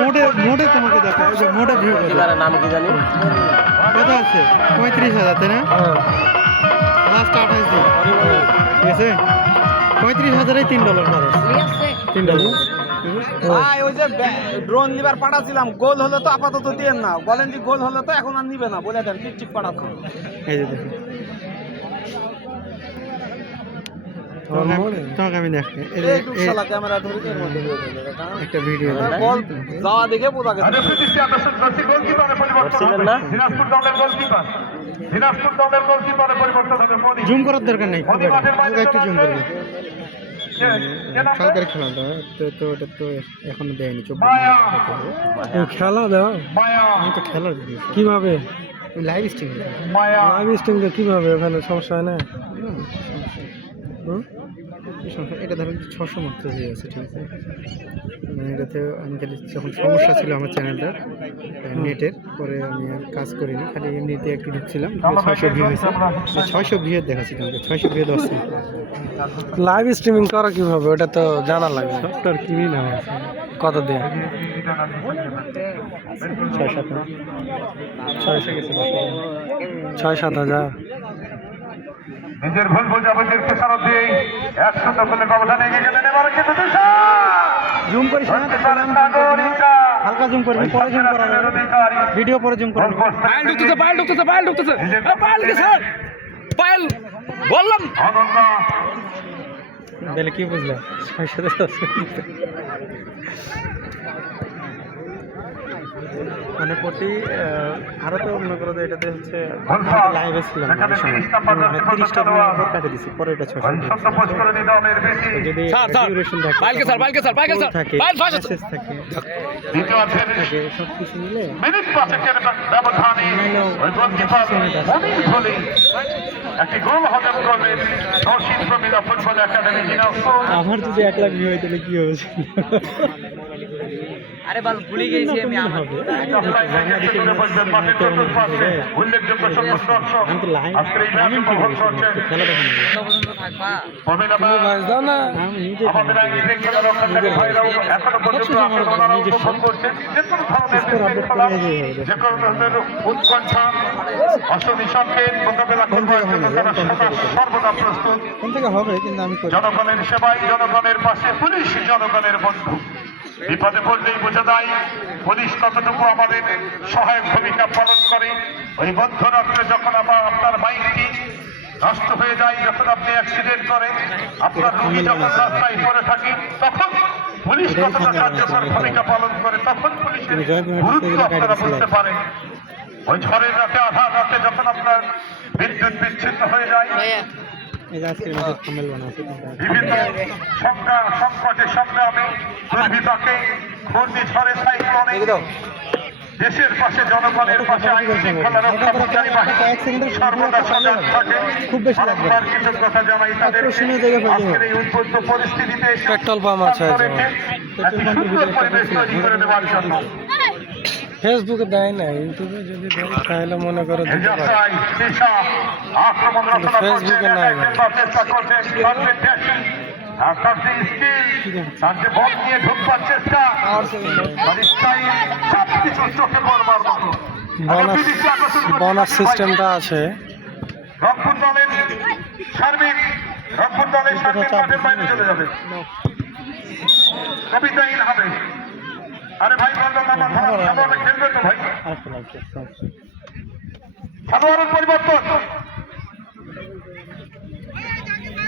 মোটে মোটে তোমাকে দেখা ওই যে মোটে ভিউ নাম কি জানি কত আছে 35,000 তাই না লাস্ট 28 দিন ঠিক আছে 35,000 এই $3 খরচ $3 ভাই ওই যে ড্রোন লিভার পাঠাছিলাম গোল হলে তো আপাতত দিয়েন না বলেন যে গোল হলে তো এখন আর নিবে না বলে দেন ঠিক পাঠাচ্ছেন এই যে দেখুন তোমাকে আমি দেখি ক্যামেরা ধরে এর মধ্যে একটা ভিডিও বল যাওয়া দেখে বোঝা গেছে জুম করার দরকার নেই একটু জুম করবে কালকের খেলাটা তো ওটা তো এখনো দেয়নি 24 খেলা দাও আমি তো খেলার কিভাবে লাইভ স্ট্রিম কিভাবে ওখানে সমস্যা হয় না এটা ধরেন 600 মাত্র দিয়ে আছে ঠিক আছে এটাতে আমি খালি যখন সমস্যা ছিল আমার চ্যানেলটার নেটের পরে আমি আর কাজ করিনি খালি এমনিতে একটু ঢুকছিলাম 600 ভিউ হয়েছে 600 ভিউ দেখাচ্ছি তোমাকে 600 ভিউ আসছে লাইভ স্ট্রিমিং করা কিভাবে ওটা তো জানা লাগে সফটওয়্যার কিনি না কত দিয়ে 6-7 নিজের ভুল বোঝাবুঝির পেছানো দিয়ে 1-0 গোলে ব্যবধান এগিয়ে গেলেন এবার কিন্তু জুম করিস না হালকা জুম করবি পরে জুম করা ভিডিও পরে জুম করা পায়েল ঢুকতেছে পায়েল বললাম তাহলে কি বুঝলাম মানে প্রতি আরো তো মনে করো যে এটাতে হচ্ছে লাইভে ছিলাম 30টা পর কাটে দিছি পরে এটা 600 যদি ডিউরেশন থাকে থাকে থাকে সব কিছু মিলে মিনিট 5 ব্যবধানে ওই গোলকিপার একটি গোল হজম করবেন নরসিংহ প্রমিলা ফুটবল একাডেমি দিনাজপুর আমার যদি 1 লাখ ভিউ হয় তাহলে কি হবে আরে বাল ভুলে গেছি আমি উল্লেখযোগ্য সমস্ত দর্শক আজকের এই ম্যাচ উপভোগ করছেন আমাদের আইনি শৃঙ্খলা রক্ষাকারী ভাইরাও এখনো পর্যন্ত উপভোগ করছেন যে কোনো ধরনের বিশৃঙ্খলা যে কোনো ধরনের উৎকণ্ঠা অশনি সংকেত মোকাবেলা করবার জন্য তারা সর্বদা প্রস্তুত জনগণের সেবায় জনগণের পাশে পুলিশ জনগণের বন্ধু বিপদে পড়লেই বোঝা যায় পুলিশ কতটুকু আমাদের সহায়ক ভূমিকা পালন করে ওই মধ্যরাত্রে যখন আপনার বাইকটি নষ্ট হয়ে যায় যখন আপনি অ্যাক্সিডেন্ট করে আপনার রোগী যখন রাস্তায় পড়ে থাকি তখন পুলিশ কতটা কার্যকর ভূমিকা পালন করে তখন পুলিশের গুরুত্ব আপনারা বুঝতে পারেন ওই ঝড়ের রাতে আধার রাতে যখন আপনার বিদ্যুৎ বিচ্ছিন্ন হয়ে যায় বিভিন্ন সংকটে সংগ্রামে দুর্বিপাকে ঘূর্ণিঝড়ে সাইক্লোনে দেশের পাশে জনগণের পাশে আইন শৃঙ্খলা রক্ষাকারী বাহিনী সর্বদা সজাগ থাকে বারংবার কৃতজ্ঞতা জানাই তাদের আজকের এই উদ্বুদ্ধ পরিস্থিতিতে পেট্রোল পাম্প আছে একটি সুন্দর পরিবেশ তৈরি করে দেওয়ার জন্য ফেসবুকে দেয় না ইউটিউবে যদি দেয় তাহলে মনে করো ফেসবুকে নাই চেষ্টা করছেন তার যে বল নিয়ে ঢুকবার চেষ্টা সবকিছু চোখে পড়বার মতো বোনাস সিস্টেমটা আছে রংপুর দলের সার্বিক মাঠের বাইরে চলে যাবে কবিতাহীন হবে আরে ভাই বললাম আমার খেলবে তো ভাই খেলোয়াড়ের পরিবর্তন